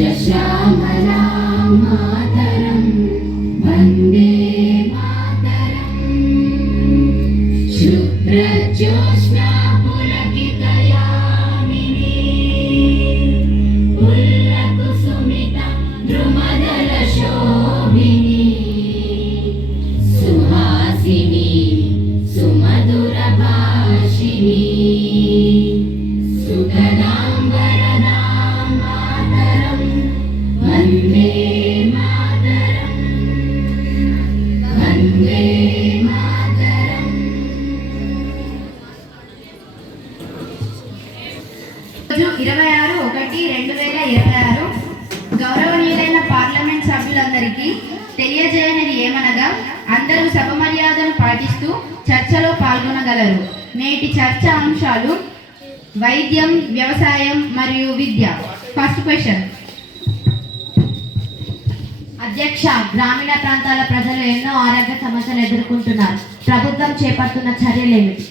శ్యామలా మాతరం వందే మాతరం శుభ్రజ్యోత్స్నా పులకితయామినీ పుల్లకుసుమిత ద్రుమదల శోభినీ సుహాసినీ సుమధుర భాషినీ సుఖదాం వరదాం మాతరం వందే మాతరం వందే మాతరం. 26/1/2026 గౌరవనీయులైన పార్లమెంట్ సభ్యులందరికీ తెలియజేయనిది ఏమనగా అందరూ సభ మర్యాదను పాటిస్తూ చర్చలో పాల్గొనగలరు. నేటి చర్చ అంశాలు వైద్యం, వ్యవసాయం మరియు విద్య. First question. అధ్యక్ష, గ్రామీణ ప్రాంతాల ప్రజలు ఎన్నో ఆరోగ్య సమస్యలు ఎదుర్కొంటున్నారు. ప్రభుత్వం చేపడుతున్న చర్యలేమిటి?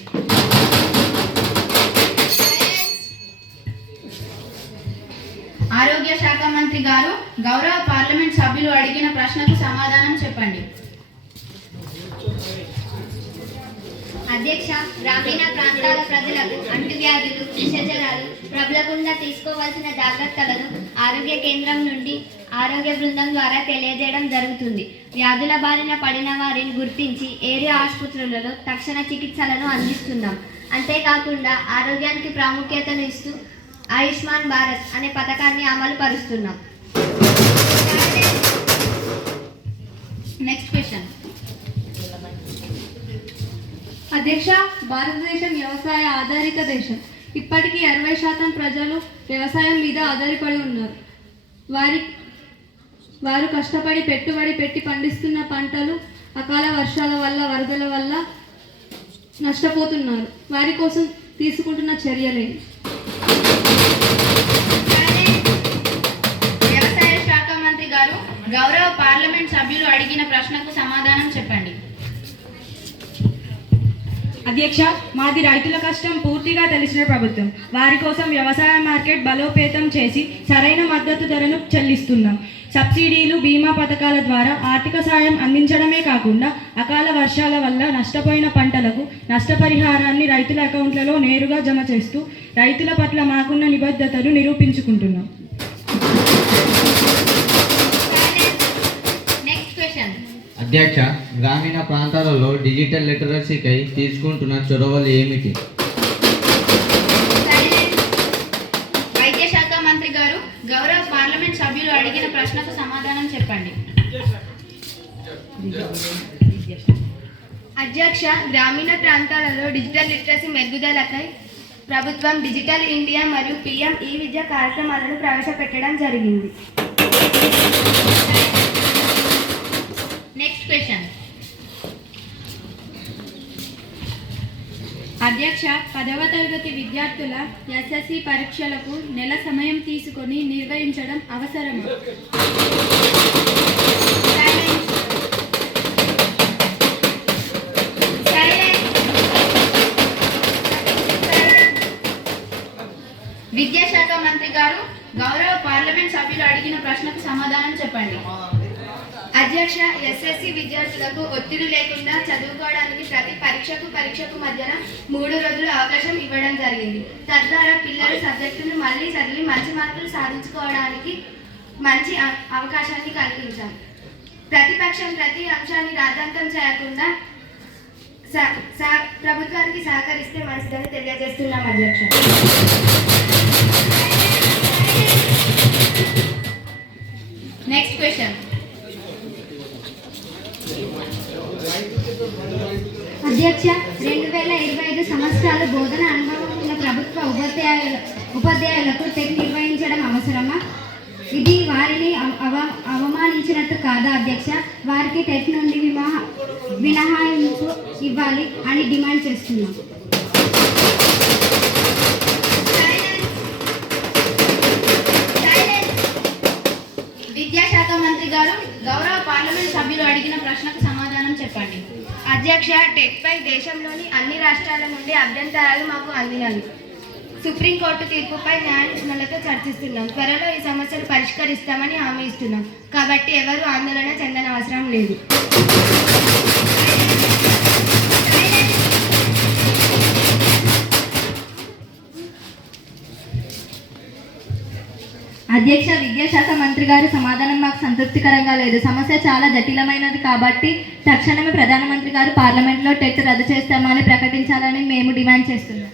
ఆరోగ్య శాఖ మంత్రి గారు గౌరవ పార్లమెంట్ సభ్యులు అడిగిన ప్రశ్నకు సమాధానం చెప్పండి. అధ్యక్ష, గ్రామీణ ప్రాంతాల ప్రజలకు అంటువ్యాధులు, విషజ్వరాలు ప్రబలకుండా తీసుకోవాల్సిన జాగ్రత్తలను ఆరోగ్య కేంద్రం నుండి ఆరోగ్య బృందం ద్వారా తెలియజేయడం జరుగుతుంది. వ్యాధుల బారిన పడిన వారిని గుర్తించి ఏరియా ఆసుపత్రులలో తక్షణ చికిత్సలను అందిస్తున్నాం. అంతేకాకుండా ఆరోగ్యానికి ప్రాముఖ్యతను ఇస్తూ ఆయుష్మాన్ భారత్ అనే పథకాన్ని అమలు పరుస్తున్నాం. Next question. అధ్యక్ష, భారతదేశం వ్యవసాయ ఆధారిత దేశం. ఇప్పటికీ 60% ప్రజలు వ్యవసాయం మీద ఆధారపడి ఉన్నారు. వారు కష్టపడి పెట్టుబడి పెట్టి పండిస్తున్న పంటలు అకాల వర్షాల వల్ల, వరదల వల్ల నష్టపోతున్నారు. వారి కోసం తీసుకుంటున్న చర్యలేవి? వ్యవసాయ శాఖ మంత్రి గారు గౌరవ పార్లమెంట్ సభ్యులు అడిగిన ప్రశ్నకు సమాధానం చెప్పండి. అధ్యక్ష, మాది రైతుల కష్టం పూర్తిగా తెలిసిన ప్రభుత్వం. వారి కోసం వ్యవసాయ మార్కెట్ బలోపేతం చేసి సరైన మద్దతు ధరను చెల్లిస్తున్నాం. సబ్సిడీలు, బీమా పథకాల ద్వారా ఆర్థిక సాయం అందించడమే కాకుండా అకాల వర్షాల వల్ల నష్టపోయిన పంటలకు నష్టపరిహారాన్ని రైతుల అకౌంట్లలో నేరుగా జమ చేస్తూ రైతుల పట్ల మాకున్న నిబద్ధతను నిరూపించుకుంటున్నాం. అధ్యక్ష, గ్రామీణ ప్రాంతాలలో డిజిటల్ లిటరసీకై తీసుకుంటున్న చొరవలు ఏమిటి? వైద్య శాఖ మంత్రి గారు గౌరవ పార్లమెంట్ సభ్యులు అడిగిన ప్రశ్నకు సమాధానం చెప్పండి. అధ్యక్ష, గ్రామీణ ప్రాంతాలలో డిజిటల్ లిటరసీ మెరుగుదలకై ప్రభుత్వం డిజిటల్ ఇండియా మరియు PM ఈ-విద్య కార్యక్రమాలను ప్రవేశపెట్టడం జరిగింది. Next question. అధ్యక్ష, 10వ తరగతి విద్యార్థుల SSC పరీక్షలకు నెల సమయం తీసుకొని నిర్వహించడం అవసరమా? విద్యాశాఖ మంత్రి గారు గౌరవ పార్లమెంట్ సభ్యులు అడిగిన ప్రశ్నకు సమాధానం చెప్పండి. అధ్యక్ష, SSC విద్యార్థులకు ఒత్తిడి లేకుండా చదువుకోవడానికి ప్రతి పరీక్షకు మధ్యన 3 రోజులు అవకాశం ఇవ్వడం జరిగింది. తద్వారా పిల్లలు సబ్జెక్టును మళ్ళీ చదివి మంచి మార్కులు సాధించుకోవడానికి మంచి అవకాశాన్ని కల్పించాం. ప్రతిపక్షం ప్రతి అంశాన్ని రాద్ధాంతం చేయకుండా ప్రభుత్వానికి సహకరిస్తే మంచిదని తెలియజేస్తున్నాం. అధ్యక్ష, నెక్స్ట్ క్వశ్చన్. అధ్యక్ష, 2025 సంవత్సరాలు బోధన అనుభవం ఉన్న ప్రభుత్వ ఉపాధ్యాయులకు టెక్ నిర్వహించడం అవసరమా? ఇది వారిని అవమానించినట్టు కాదా? అధ్యక్ష, వారికి టెక్ నుండి మినహాయింపు ఇవ్వాలి అని డిమాండ్ చేస్తున్నాం. విద్యాశాఖ మంత్రి గారు గౌరవ పార్లమెంట్ సభ్యులు అడిగిన ప్రశ్నకు సమాధానం చెప్పండి. అధ్యక్ష, టెక్ పై దేశంలోని అన్ని రాష్ట్రాల నుండి అభ్యంతరాలు మాకు అందినవి. సుప్రీంకోర్టు తీర్పుపై న్యాయ నిపుణులతో చర్చిస్తున్నాం. త్వరలో ఈ సమస్యను పరిష్కరిస్తామని హామీ ఇస్తున్నాం. కాబట్టి ఎవరు ఆందోళన చెందనవసరం లేదు. అధ్యక్ష, విద్యాశాఖ మంత్రి గారి సమాధానం మాకు సంతృప్తికరంగా లేదు. సమస్య చాలా జటిలమైనది కాబట్టి తక్షణమే ప్రధానమంత్రి గారు పార్లమెంట్లో టెట్ రద్దు చేస్తామని ప్రకటించాలని మేము డిమాండ్ చేస్తున్నాం.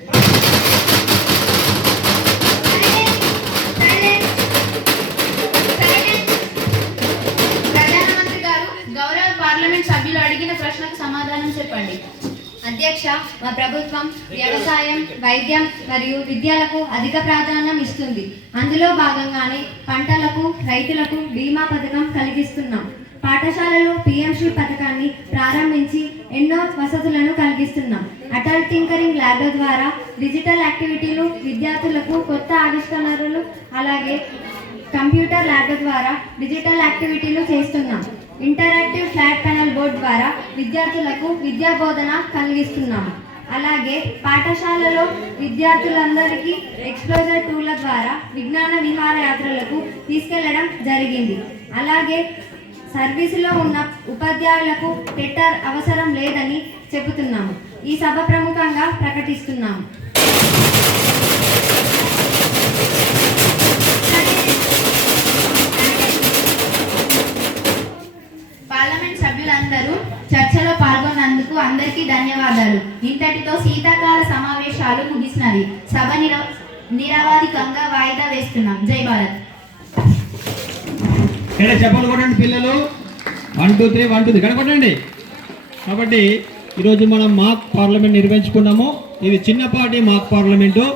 ప్రధానమంత్రి గారు, గౌరవ పార్లమెంట్ సభ్యులు అడిగిన ప్రశ్నకు సమాధానం చెప్పండి. అధ్యక్ష, మా ప్రభుత్వం వ్యవసాయం, వైద్యం మరియు విద్యలకు అధిక ప్రాధాన్యం ఇస్తుంది. అందులో భాగంగానే పంటలకు, రైతులకు బీమా పథకం కలిగిస్తున్నాం. పాఠశాలలో పిఎంశ్రీ పథకాన్ని ప్రారంభించి ఎన్నో వసతులను కలిగిస్తున్నాం. అటల్ టింకరింగ్ ల్యాబ్ల ద్వారా డిజిటల్ యాక్టివిటీలు, విద్యార్థులకు కొత్త ఆవిష్కరణలు, అలాగే కంప్యూటర్ ల్యాబ్ల ద్వారా డిజిటల్ యాక్టివిటీలు చేస్తున్నాం. ఇంటరాక్టివ్ ఫ్లాట్ ప్యానల్ బోర్డ్ ద్వారా విద్యార్థులకు విద్యా బోధన కలిగిస్తున్నాము. అలాగే పాఠశాలలో విద్యార్థులందరికీ ఎక్స్ప్లోజర్ టూర్ల ద్వారా విజ్ఞాన విహారయాత్రలకు తీసుకెళ్లడం జరిగింది. అలాగే సర్వీసులో ఉన్న ఉపాధ్యాయులకు టెట్టర్ అవసరం లేదని చెబుతున్నాము. ఈ సభ ప్రముఖంగా ప్రకటిస్తున్నాము. పార్లమెంట్ సభ్యులందరూ చర్చలో పాల్గొన్నందుకు అందరికీ ధన్యవాదాలు. ఇంతటితో శీతాకాల సమావేశాలు ముగిసినవి. సభ నిరవధికంగా వాయిదా వేస్తున్నాం. జై భారత్. చెప్పలు కొట్టండి పిల్లలు. 1 2 3 1 2 3 కొట్టండి. కాబట్టి ఈరోజు మనం మాక్ పార్లమెంట్ నిర్వహించుకున్నాము. ఇది చిన్నపాటి మాక్ పార్లమెంటు.